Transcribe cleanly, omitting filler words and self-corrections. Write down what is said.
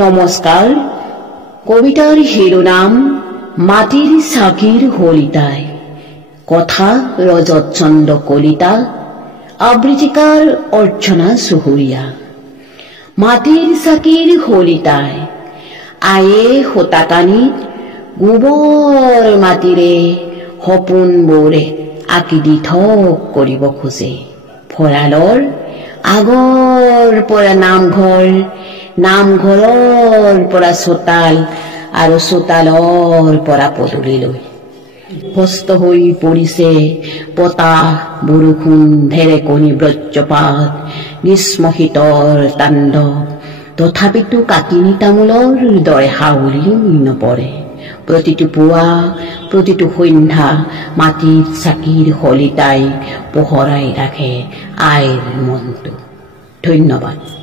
নমস্কাৰ। কবিতাৰ শিৰোনাম মাটিৰ চাকিৰ হলিতাই, কথা ৰজত চন্দ্ৰ কলিতা, আবৃত্তিকাৰ অৰ্চনা চুহুৰীয়া। মাটিৰ চাকিৰ হলিতাই আয়ে হোতাকানিত গোবৰ মাটিৰে সপোনবোৰে আঁকি দি থক কৰিব খোজে। ভঁৰালৰ আগৰ পৰা নামঘৰ, নামঘৰৰ পৰা চোতাল আৰু চোতালৰ পৰা পদূলিলৈ ভস্ত হৈ পৰিছে বতাহ, বৰষুণ, ঢেৰেকণি, বজ্ৰপাত, গ্ৰীষ্ম শীতৰ তাণ্ডৱ। তথাপিতো কাটিনি তামোলৰ দৰে হাউলি নপৰে। প্ৰতিটো পুৱা, প্ৰতিটো সন্ধ্যা মাটিৰ চাকিৰ হলিতাই পোহৰাই ৰাখে আইৰ মনটো। ধন্যবাদ।